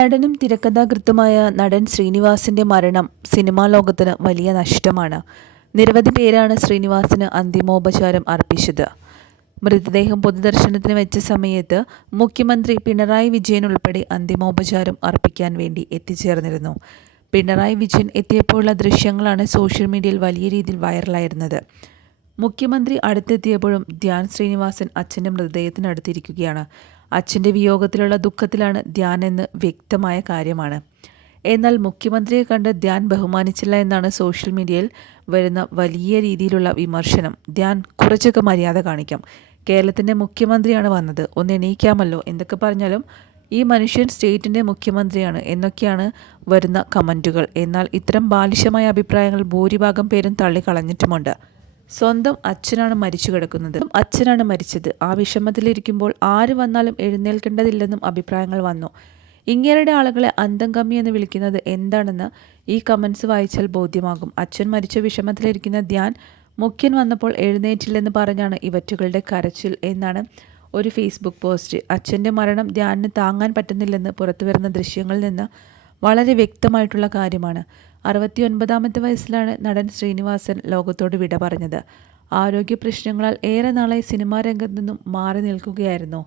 നടനും തിരക്കഥാകൃത്തുമായ നടൻ ശ്രീനിവാസിന്റെ മരണം സിനിമാ ലോകത്തിന് വലിയ നഷ്ടമാണ്. നിരവധി പേരാണ് ശ്രീനിവാസിന് അന്തിമോപചാരം അർപ്പിച്ചത്. മൃതദേഹം പൊതുദർശനത്തിന് വെച്ച സമയത്ത് മുഖ്യമന്ത്രി പിണറായി വിജയൻ ഉൾപ്പെടെ അന്തിമോപചാരം അർപ്പിക്കാൻ വേണ്ടി എത്തിച്ചേർന്നിരുന്നു. പിണറായി വിജയൻ എത്തിയപ്പോഴുള്ള ദൃശ്യങ്ങളാണ് സോഷ്യൽ മീഡിയയിൽ വലിയ രീതിയിൽ വൈറലായിരുന്നത്. മുഖ്യമന്ത്രി അടുത്തെത്തിയപ്പോഴും ധ്യാൻ ശ്രീനിവാസൻ അച്ഛൻ്റെ മൃതദേഹത്തിനടുത്തിരിക്കുകയാണ്. അച്ഛൻ്റെ വിയോഗത്തിലുള്ള ദുഃഖത്തിലാണ് ധ്യാൻ എന്ന് വ്യക്തമായ കാര്യമാണ്. എന്നാൽ മുഖ്യമന്ത്രിയെ കണ്ട് ധ്യാൻ ബഹുമാനിച്ചില്ല എന്നാണ് സോഷ്യൽ മീഡിയയിൽ വരുന്ന വലിയ രീതിയിലുള്ള വിമർശനം. ധ്യാൻ കുറച്ചൊക്കെ മര്യാദ കാണിക്കാം. കേരളത്തിൻ്റെ മുഖ്യമന്ത്രിയാണ് വന്നത്, ഒന്ന് എണീക്കാമല്ലോ. എന്തൊക്കെ പറഞ്ഞാലും ഈ മനുഷ്യൻ സ്റ്റേറ്റിൻ്റെ മുഖ്യമന്ത്രിയാണ് എന്നൊക്കെയാണ് വരുന്ന കമൻറ്റുകൾ. എന്നാൽ ഇത്തരം ബാലിശമായ അഭിപ്രായങ്ങൾ ഭൂരിഭാഗം പേരും തള്ളിക്കളഞ്ഞിട്ടുമുണ്ട്. സ്വന്തം അച്ഛനാണ് മരിച്ചു കിടക്കുന്നത്, അച്ഛനാണ് മരിച്ചത്, ആ വിഷമത്തിലിരിക്കുമ്പോൾ ആര് വന്നാലും എഴുന്നേൽക്കേണ്ടതില്ലെന്നും അഭിപ്രായങ്ങൾ വന്നു. ഇങ്ങേരുടെ ആളുകളെ അന്തം കമ്മി എന്ന് വിളിക്കുന്നത് എന്താണെന്ന് ഈ കമൻസ് വായിച്ചാൽ ബോധ്യമാകും. അച്ഛൻ മരിച്ച വിഷമത്തിലിരിക്കുന്ന ധ്യാൻ മുഖ്യൻ വന്നപ്പോൾ എഴുന്നേറ്റില്ലെന്ന് പറഞ്ഞാണ് ഇവറ്റുകളുടെ കരച്ചിൽ എന്നാണ് ഒരു ഫേസ്ബുക്ക് പോസ്റ്റ്. അച്ഛൻ്റെ മരണം ധ്യാനിന് താങ്ങാൻ പറ്റുന്നില്ലെന്ന് പുറത്തുവരുന്ന ദൃശ്യങ്ങളിൽ നിന്ന് വളരെ വ്യക്തമായിട്ടുള്ള കാര്യമാണ്. 69ാമത്തെ വയസ്സിലാണ് നടൻ ശ്രീനിവാസൻ ലോകത്തോട് വിട പറഞ്ഞത്. ആരോഗ്യ പ്രശ്നങ്ങളാൽ ഏറെ നാളായി സിനിമാ രംഗത്ത് നിന്നും മാറി നിൽക്കുകയായിരുന്നു.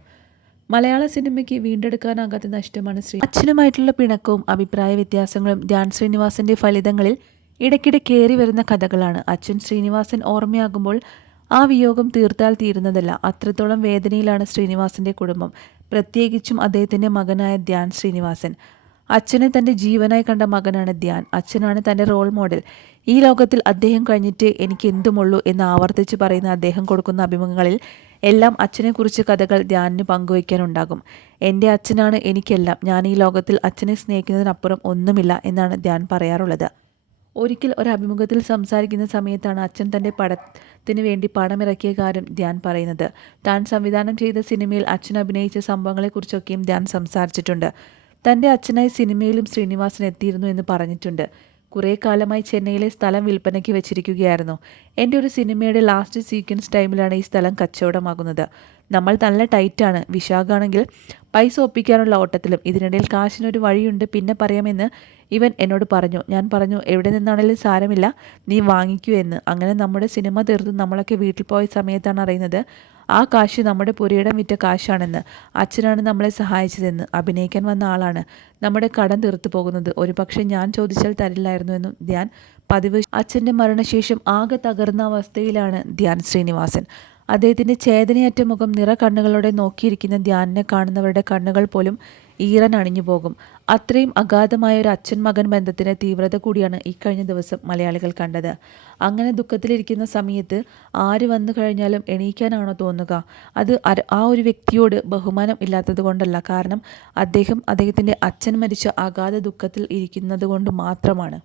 മലയാള സിനിമയ്ക്ക് വീണ്ടെടുക്കാനാകാത്ത നഷ്ടമാണ് അച്ഛനുമായിട്ടുള്ള പിണക്കവും അഭിപ്രായ വ്യത്യാസങ്ങളും ധ്യാൻ ശ്രീനിവാസന്റെ ഫലിതങ്ങളിൽ ഇടയ്ക്കിടെ കയറി വരുന്ന കഥകളാണ്. അച്ഛൻ ശ്രീനിവാസൻ ഓർമ്മയാകുമ്പോൾ ആ വിയോഗം തീർത്താൽ തീരുന്നതല്ല. അത്രത്തോളം വേദനയിലാണ് ശ്രീനിവാസന്റെ കുടുംബം, പ്രത്യേകിച്ചും അദ്ദേഹത്തിന്റെ മകനായ ധ്യാൻ ശ്രീനിവാസൻ. അച്ഛനെ തൻ്റെ ജീവനായി കണ്ട മകനാണ് ധ്യാൻ. അച്ഛനാണ് തൻ്റെ റോൾ മോഡൽ. ഈ ലോകത്തിൽ അദ്ദേഹം കഴിഞ്ഞിട്ട് എനിക്ക് എന്തുമുള്ളൂ എന്ന് ആവർത്തിച്ച് പറയുന്ന അദ്ദേഹം കൊടുക്കുന്ന അഭിമുഖങ്ങളിൽ എല്ലാം അച്ഛനെക്കുറിച്ച് കഥകൾ ധ്യാനിന് പങ്കുവയ്ക്കാനുണ്ടാകും. എൻ്റെ അച്ഛനാണ് എനിക്കെല്ലാം, ഞാൻ ഈ ലോകത്തിൽ അച്ഛനെ സ്നേഹിക്കുന്നതിനപ്പുറം ഒന്നുമില്ല എന്നാണ് ധ്യാൻ പറയാറുള്ളത്. ഒരിക്കൽ ഒരു അഭിമുഖത്തിൽ സംസാരിക്കുന്ന സമയത്താണ് അച്ഛൻ തൻ്റെ പടത്തിന് വേണ്ടി പണമിറക്കിയ കാര്യം ധ്യാൻ പറയുന്നത്. താൻ സംവിധാനം ചെയ്ത സിനിമയിൽ അച്ഛൻ അഭിനയിച്ച സംഭവങ്ങളെക്കുറിച്ചൊക്കെയും ധ്യാൻ സംസാരിച്ചിട്ടുണ്ട്. തൻ്റെ അച്ഛനായി സിനിമയിലും ശ്രീനിവാസൻ എത്തിയിരുന്നു എന്ന് പറഞ്ഞിട്ടുണ്ട്. കുറേ കാലമായി ചെന്നൈയിലെ സ്ഥലം വിൽപ്പനയ്ക്ക് വെച്ചിരിക്കുകയായിരുന്നു. എൻ്റെ ഒരു സിനിമയുടെ ലാസ്റ്റ് സീക്വൻസ് ടൈമിലാണ് ഈ സ്ഥലം കച്ചവടമാകുന്നത്. നമ്മൾ നല്ല ടൈറ്റാണ്. വിശാഖാണെങ്കിൽ പൈസ ഒപ്പിക്കാനുള്ള ഓട്ടത്തിലും. ഇതിനിടയിൽ കാശിനൊരു വഴിയുണ്ട്, പിന്നെ പറയാമെന്ന് ഇവൻ എന്നോട് പറഞ്ഞു. ഞാൻ പറഞ്ഞു, എവിടെ നിന്നാണെങ്കിലും സാരമില്ല, നീ വാങ്ങിക്കൂ എന്ന്. അങ്ങനെ നമ്മുടെ സിനിമ തീർത്ത് നമ്മളൊക്കെ വീട്ടിൽ പോയ സമയത്താണ് അറിയുന്നത് ആ കാശ് നമ്മുടെ പുരയിടം വിറ്റ കാശാണെന്ന്. അച്ഛനാണ് നമ്മളെ സഹായിച്ചതെന്ന്. അഭിനയിക്കാൻ വന്ന ആളാണ് നമ്മുടെ കടം തീർത്തു പോകുന്നത്. ഒരു പക്ഷേ ഞാൻ ചോദിച്ചാൽ തരില്ലായിരുന്നു എന്നും ധ്യാൻ പതിവ്. അച്ഛൻ്റെ മരണശേഷം ആകെ തകർന്ന അവസ്ഥയിലാണ് ധ്യാൻ ശ്രീനിവാസൻ. അദ്ദേഹത്തിൻ്റെ ചേതനയറ്റ മുഖം നിറ കണ്ണുകളോടെ നോക്കിയിരിക്കുന്ന ധ്യാനിനെ കാണുന്നവരുടെ കണ്ണുകൾ പോലും ഈറൻ അണിഞ്ഞു പോകും. അത്രയും അഗാധമായ ഒരു അച്ഛൻ മകൻ ബന്ധത്തിൻ്റെ തീവ്രത കൂടിയാണ് ഇക്കഴിഞ്ഞ ദിവസം മലയാളികൾ കണ്ടത്. അങ്ങനെ ദുഃഖത്തിലിരിക്കുന്ന സമയത്ത് ആര് വന്നു കഴിഞ്ഞാലും എണീക്കാനാണോ തോന്നുക? അത് ആ ഒരു വ്യക്തിയോട് ബഹുമാനം ഇല്ലാത്തത് കൊണ്ടല്ല, കാരണം അദ്ദേഹത്തിൻ്റെ അച്ഛൻ മരിച്ച അഗാധ ദുഃഖത്തിൽ ഇരിക്കുന്നത് കൊണ്ട് മാത്രമാണ്.